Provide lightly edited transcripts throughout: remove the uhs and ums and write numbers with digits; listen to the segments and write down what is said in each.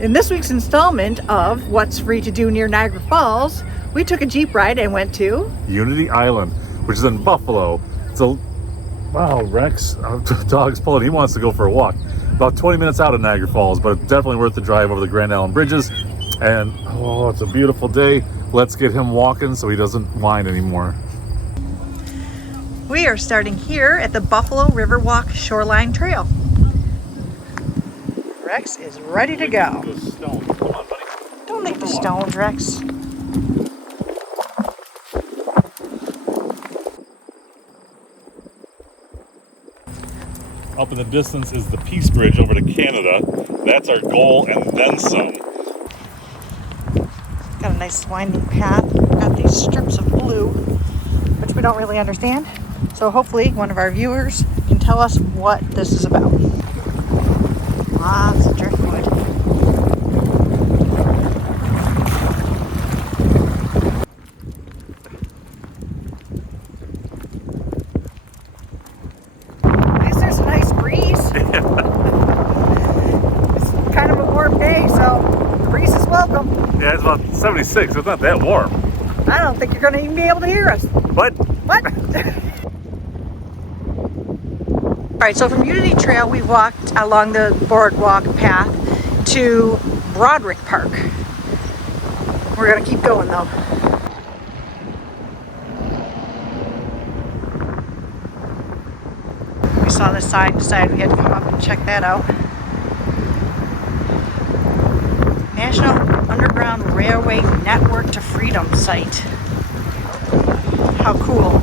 In this week's installment of What's Free to Do Near Niagara Falls, we took a Jeep ride and went to Unity Island, which is in Buffalo. It's a wow, Rex, our dog's pulling. He wants to go for a walk. About 20 minutes out of Niagara Falls, but definitely worth the drive over the Grand Island bridges. And oh, it's a beautiful day. Let's get him walking so he doesn't whine anymore. We are starting here at the Buffalo Riverwalk Shoreline Trail. Rex is ready to go. Come on, buddy. Don't leave the stones, Rex. Up in the distance is the Peace Bridge over to Canada. That's our goal and then some. Got a nice winding path. Got these strips of blue, which we don't really understand. So hopefully one of our viewers can tell us what this is about. Lots of driftwood. At least there's a nice breeze. It's kind of a warm day, so the breeze is welcome. Yeah, it's about 76. It's not that warm. I don't think you're going to even be able to hear us. What? What? All right, so from Unity Trail, we walked along the boardwalk path to Broderick Park. We're gonna keep going though. We saw the sign, decided we had to come up and check that out. National Underground Railway Network to Freedom site. How cool.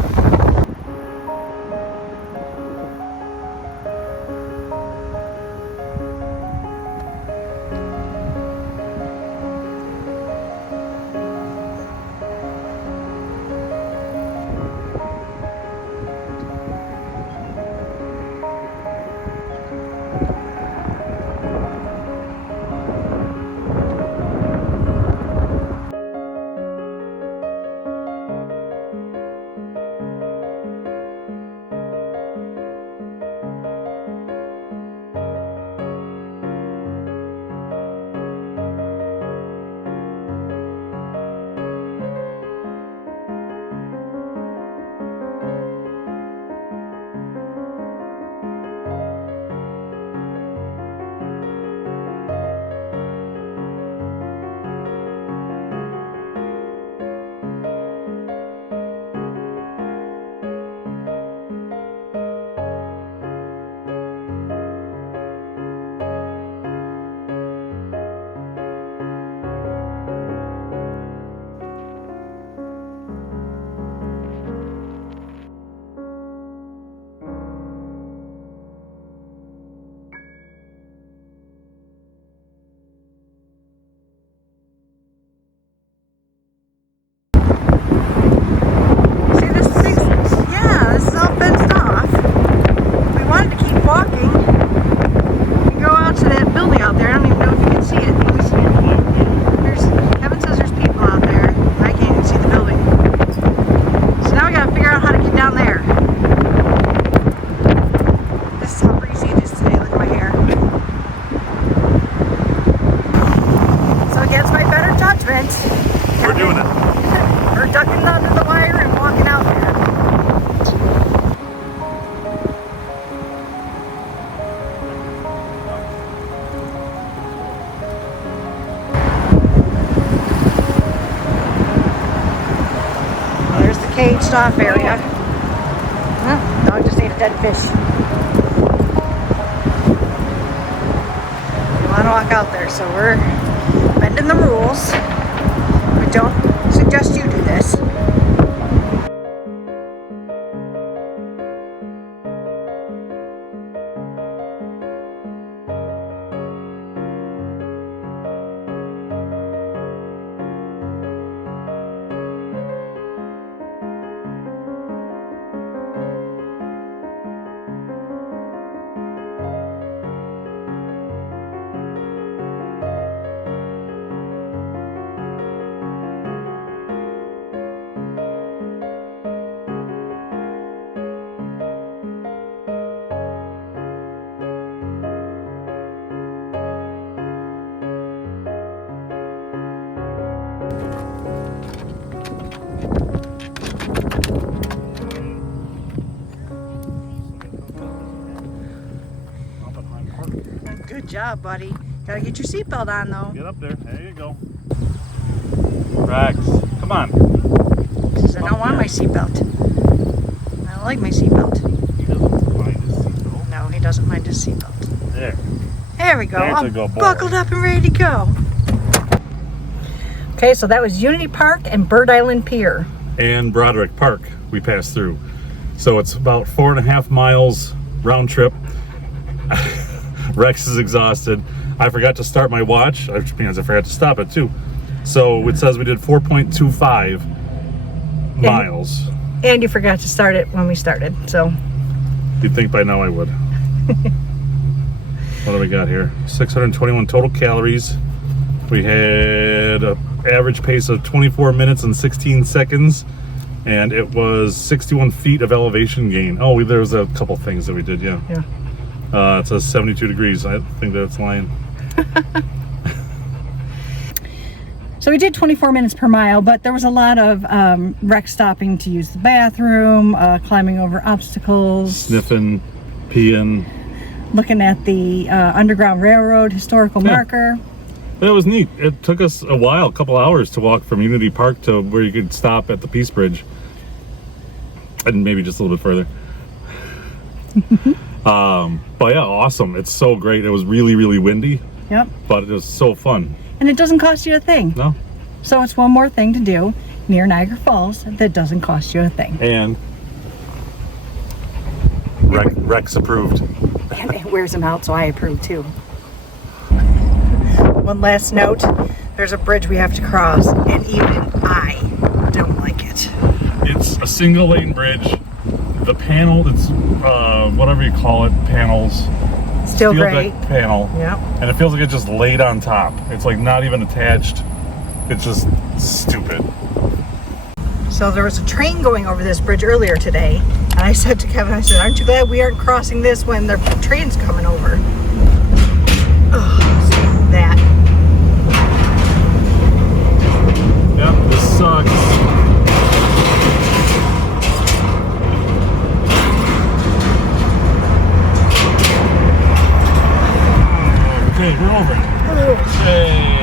We're doing it. We're ducking under the wire and walking out there. Well, there's the caged off area. Well, dog just ate a dead fish. We want to walk out there, so we're bending the rules. We don't suggest you do this. Good job, buddy. Gotta get your seatbelt on, though. Get up there. There you go. Rex, come on. He says, I don't want my seatbelt. I don't like my seatbelt. He doesn't mind his seatbelt. No, he doesn't mind his seatbelt. There. There we go. That's I'm a good boy. buckled up and ready to go. Okay, so that was Unity Park and Bird Island Pier. And Broderick Park we passed through. So it's about 4.5 miles round trip. Rex is exhausted. I forgot to start my watch, which means I forgot to stop it too. So it says we did 4.25 miles. And you forgot to start it when we started, so. You'd think by now I would. What do we got here? 621 total calories. We had an average pace of 24 minutes and 16 seconds. And it was 61 feet of elevation gain. Oh, there was a couple things that we did, yeah. Yeah. It says 72 degrees. I think that's lying. So we did 24 minutes per mile, but there was a lot of Rex stopping to use the bathroom, climbing over obstacles, Sniffing, peeing. looking at the Underground Railroad historical marker. That was neat. It took us a while, a couple hours to walk from Unity Park to where you could stop at the Peace Bridge. And maybe just a little bit further. But yeah, awesome. It's so great. It was really, really windy. Yep. But it was so fun. And it doesn't cost you a thing. No. So it's one more thing to do near Niagara Falls that doesn't cost you a thing. And Rex approved. And it wears them out, so I approve too. One last note, there's a bridge we have to cross, and even I don't like it. It's a single lane bridge. The panel, it's whatever you call it, panels. Steel gray. deck panel. Yep. And it feels like it's just laid on top. It's like not even attached. It's just stupid. So there was a train going over this bridge earlier today, and I said to Kevin, I said, aren't you glad we aren't crossing this when the train's coming over? Oh, so that. Yep, this sucks. Okay, we're over it. Hey.